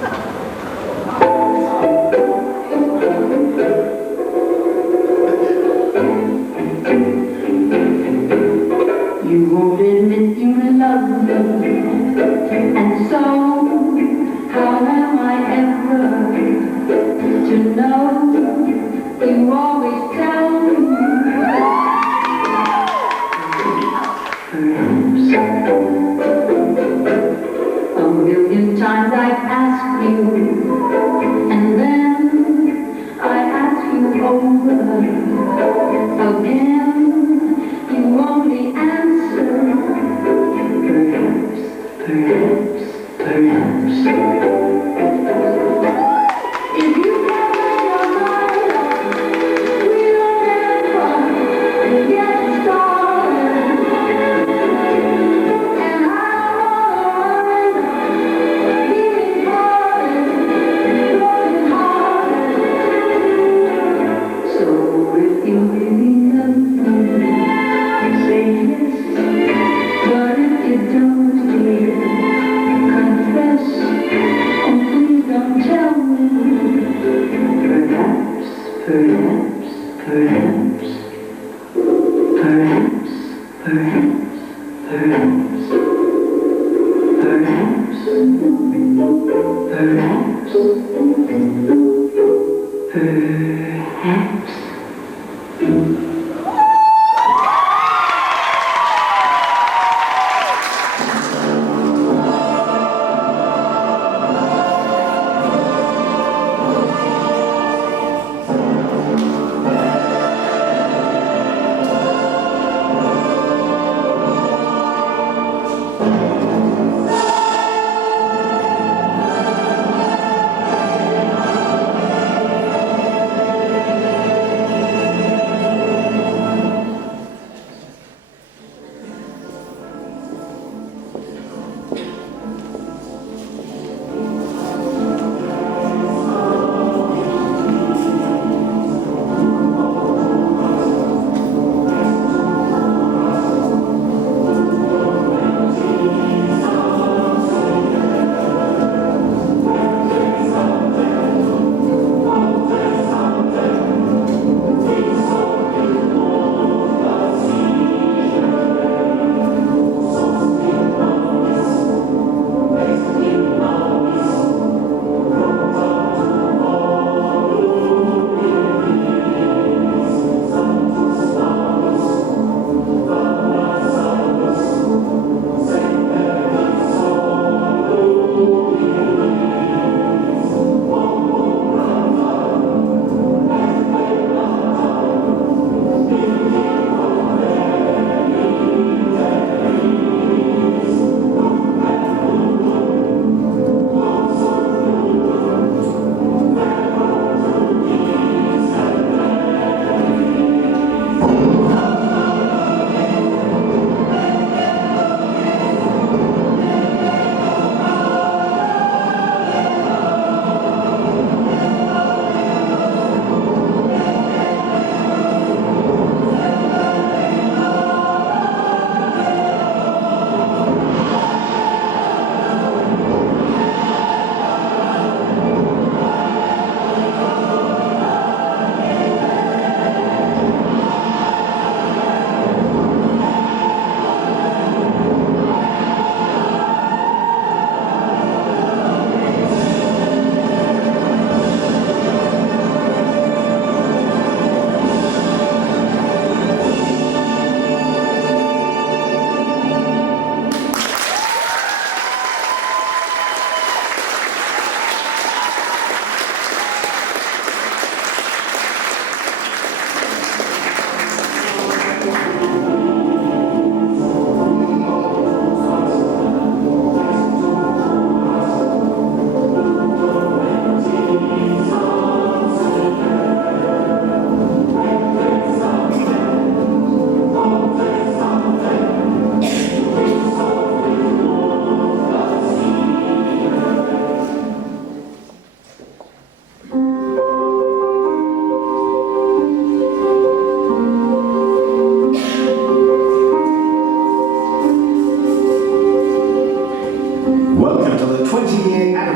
You won't admit you love me, and so how am I ever to know? You always tell me. A million times I've asked you, and then I ask you over again. You only answer, perhaps, perhaps, perhaps. If you can make your mind up, we'll never get started. And I don't wanna being broken hearted. So if you really love me, say yes, but if you don't, dear, confess. Oh, please don't tell me. Perhaps, perhaps, perhaps, perhaps, perhaps, perhaps, perhaps, perhaps, perhaps.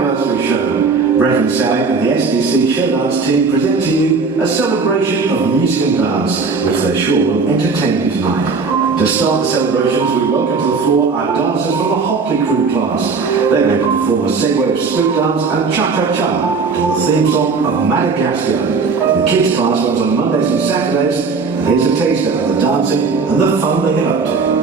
anniversary show. Brecon Sally and the SDC Show Dance team present to you a celebration of music and dance, which they're sure will entertain you tonight. To start the celebrations, we welcome to the floor our dancers from the Hopley Crew class. They're going to perform a segue of street dance and cha-cha-cha to the theme song of Madagascar. The kids class runs on Mondays and Saturdays, and here's a taster of the dancing and the fun they get up to.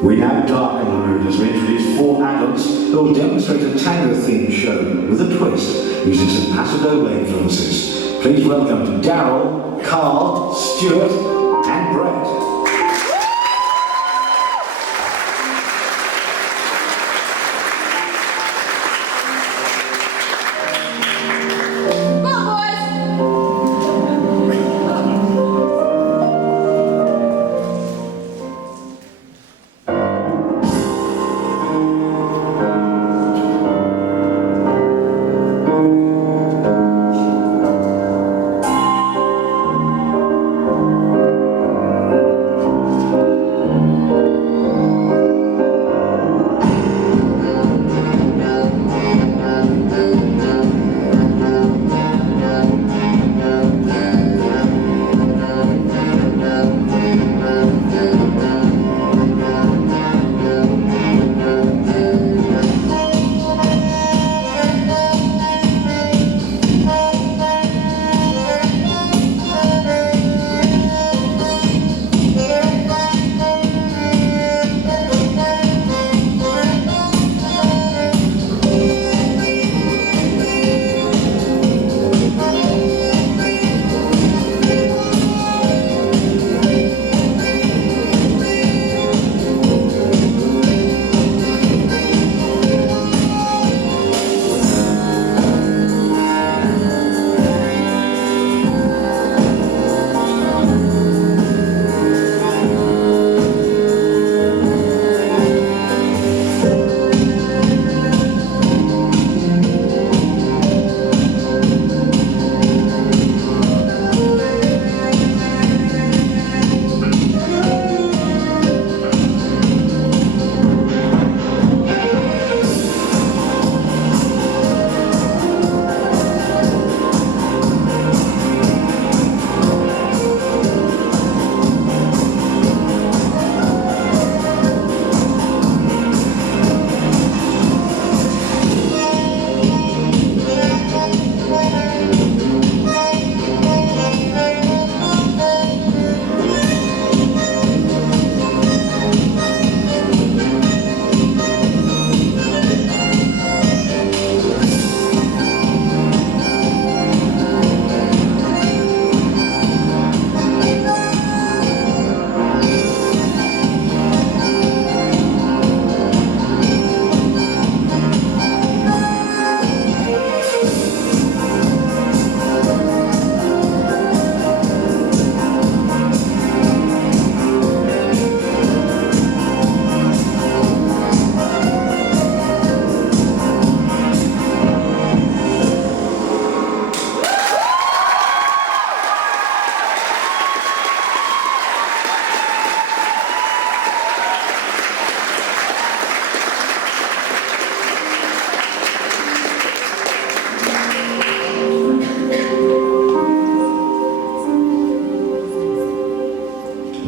We now darken the mood as we introduce four adults who will demonstrate a tango-themed show with a twist using some Paso Doble influences. Please welcome Daryl, Carl, Stuart and Brett.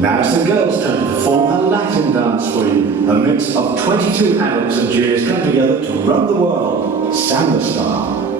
Now it's the girls' turn to perform a Latin dance for you. A mix of 22 adults and juniors come together to run the world, samba style.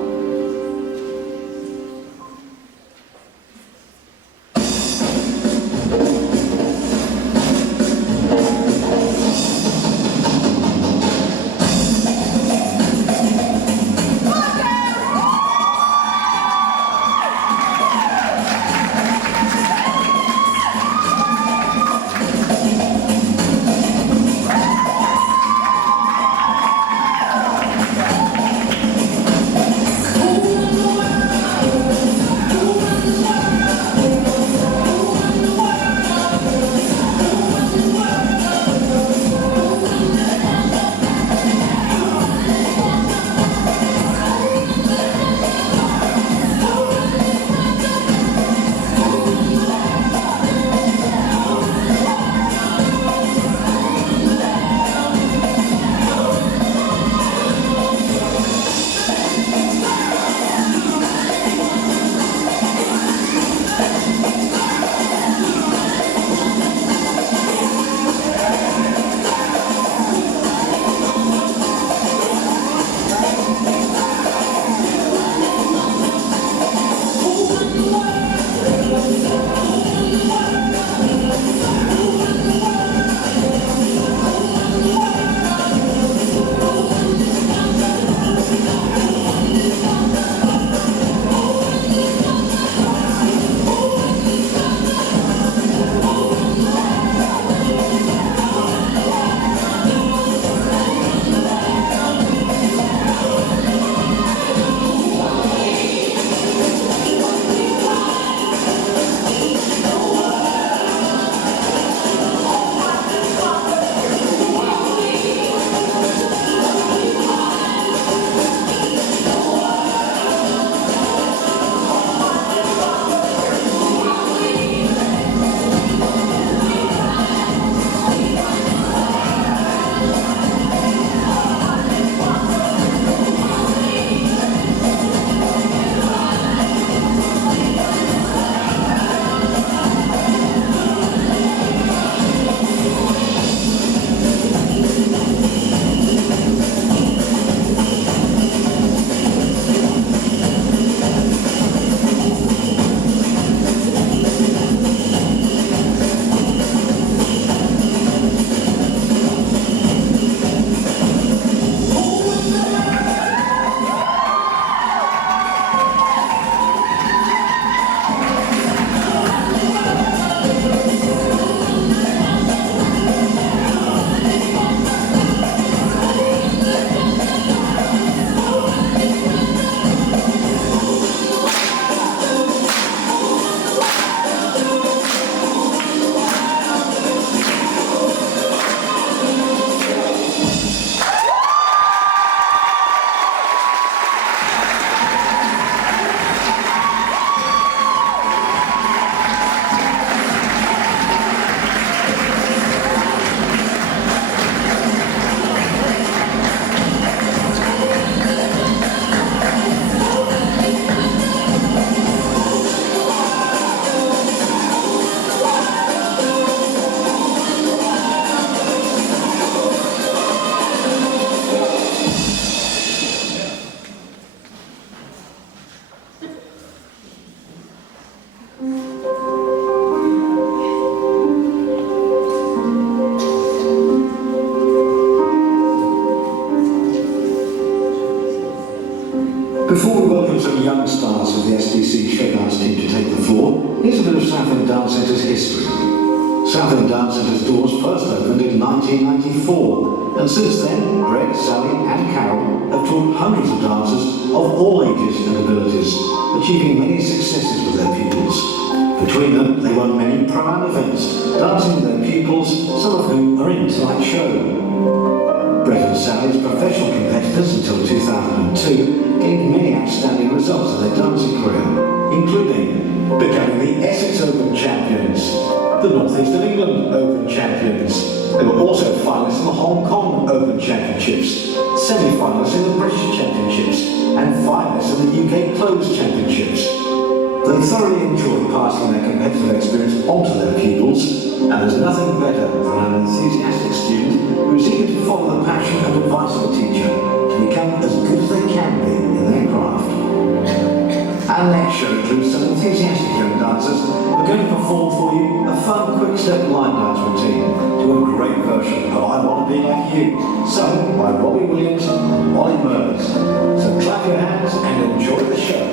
Before we welcome some young stars of the SDC show dance team to take the floor, here's a bit of Southend Dance Centre's history. Southend Dance Centre's doors first opened in 1994, and since then, Greg, Sally and Carol have taught hundreds of dancers of all ages and abilities, achieving many successes with their pupils. Between them, they won many pro-am events, dancing with their pupils, some of whom are in tonight's show. Greg and Sally's professional competitors until 2002 gained many outstanding results in their dancing career, including becoming the Essex Open champions, the North East of England Open champions. They were also finalists in the Hong Kong Open Championships, semi-finalists in the British Championships, and finalists in the UK Closed Championships. They thoroughly enjoyed passing their competitive experience onto their pupils, and there's nothing better than an enthusiastic student who is eager to follow the passion and advice of a teacher to become as good as they can be in their craft. Our next show includes some enthusiastic young dancers who are going to perform for you a fun quick-step line dance routine to a great version of I Want to Be Like You, sung by Robbie Williams and Ollie Murs. So clap your hands and enjoy the show.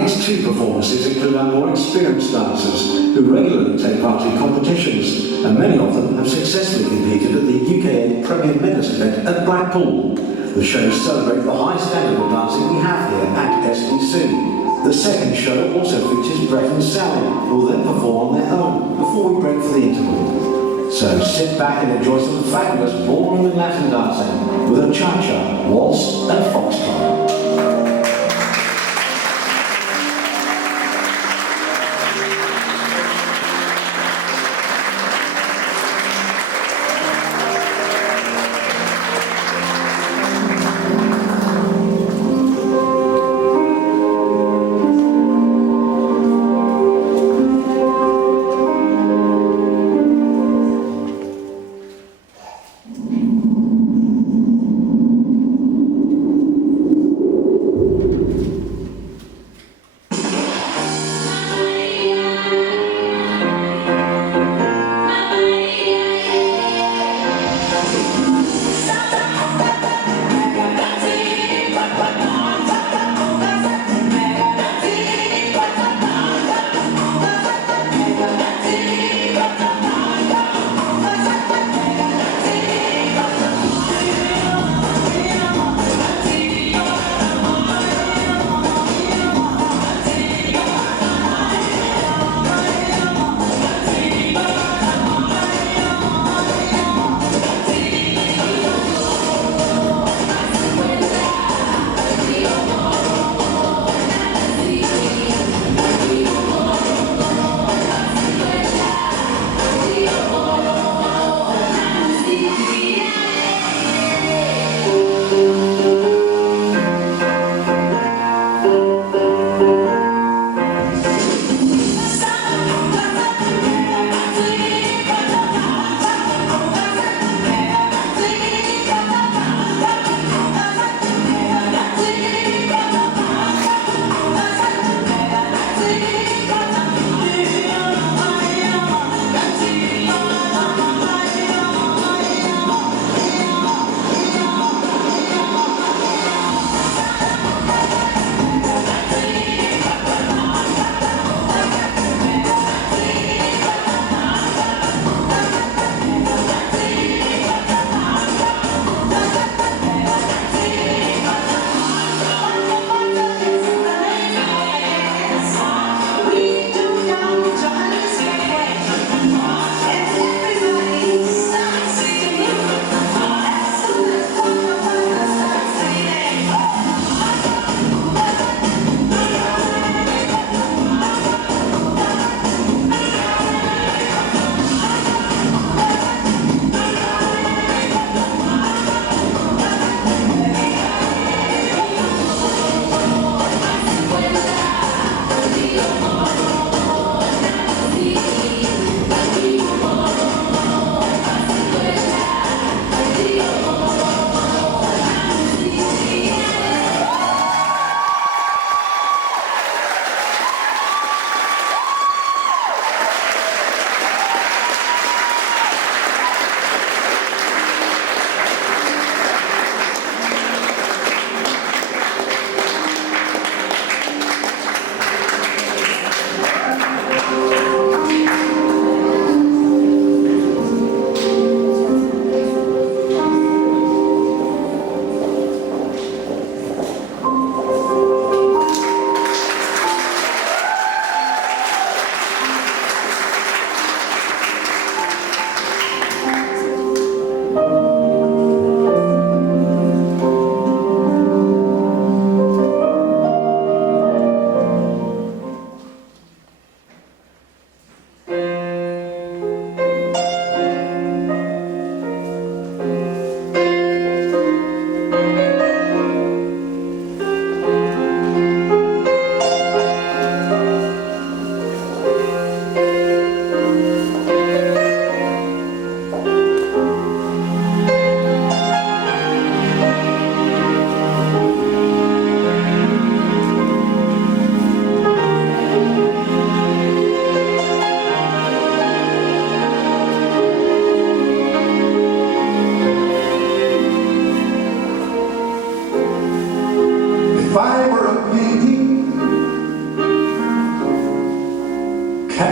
These two performances include our more experienced dancers who regularly take part in competitions, and many of them have successfully competed at the UKA Premier Menace event at Blackpool. The shows celebrate the high standard of dancing we have here at SDC. The second show also features Brett and Sally, who will then perform on their own before we break for the interval. So sit back and enjoy some fabulous ballroom and Latin dancing with a cha-cha, waltz and foxtrot.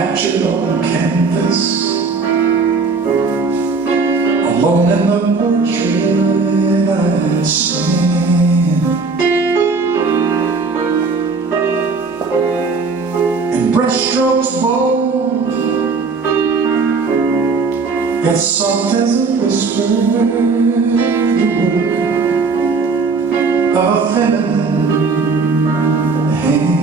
captured on canvas, alone in the portrait I stand. In brushstrokes bold, yet soft as a whisper, the work of a feminine hand.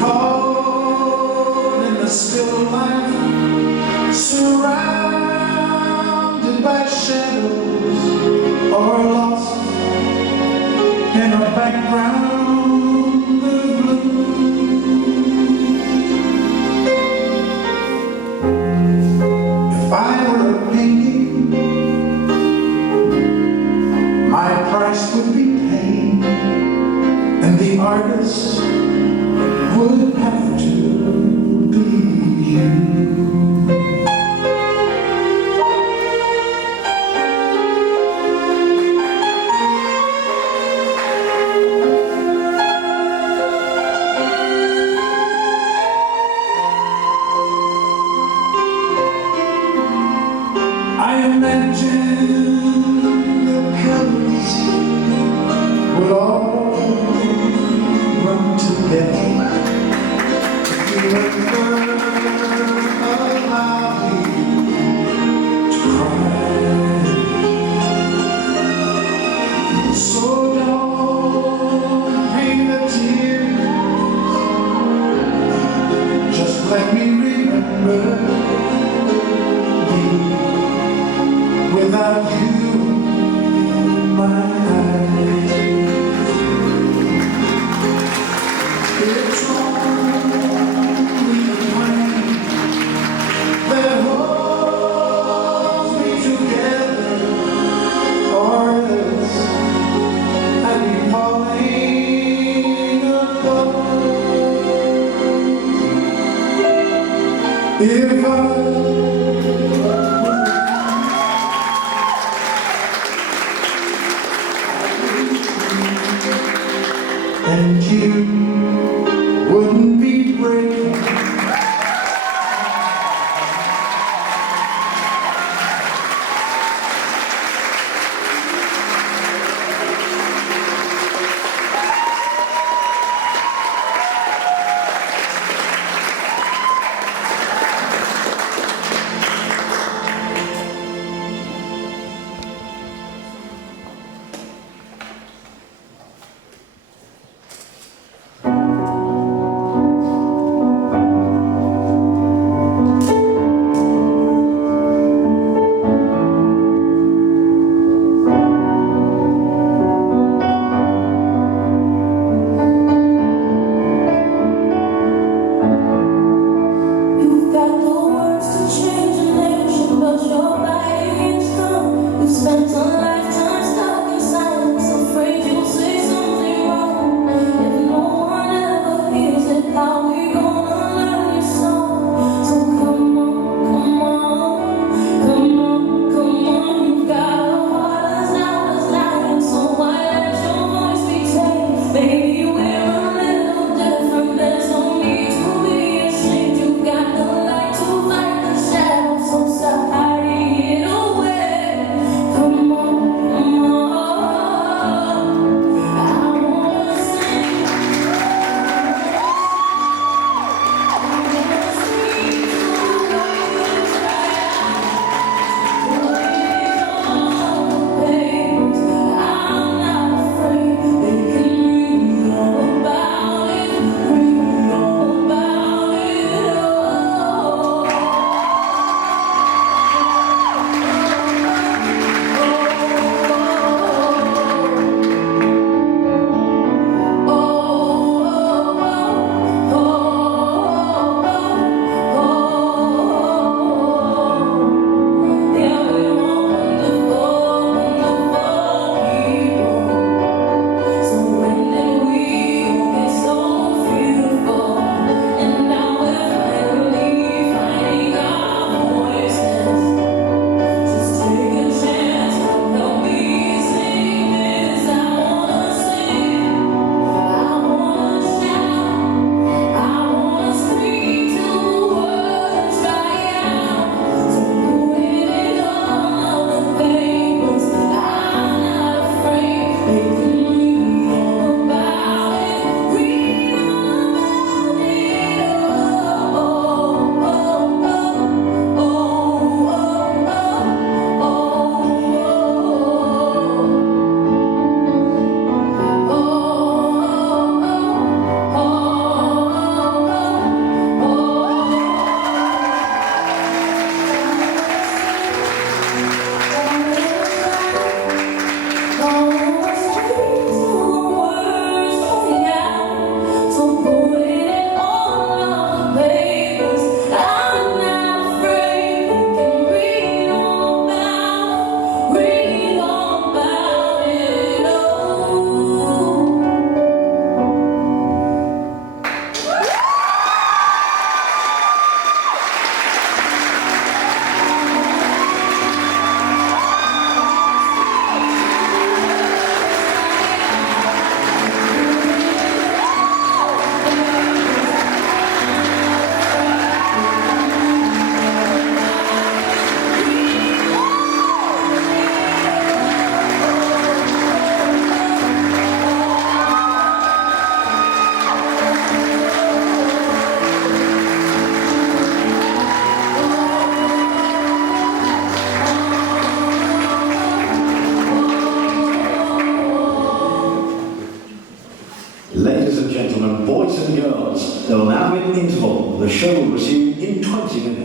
Caught in the still life, surrounded by shadows, or lost in a background of blue. If I were a painting, my price would be paid, and the artist would have to be you. I imagine the colors would all run together. You would never allow me to cry. So don't paint the tears, just let me remember without you in my eyes. It's only the flame that holds me together, or else I'd be falling apart. If and you wouldn't be breaking. Ladies and gentlemen, boys and girls, there will now be an interval. The show will resume in 20 minutes.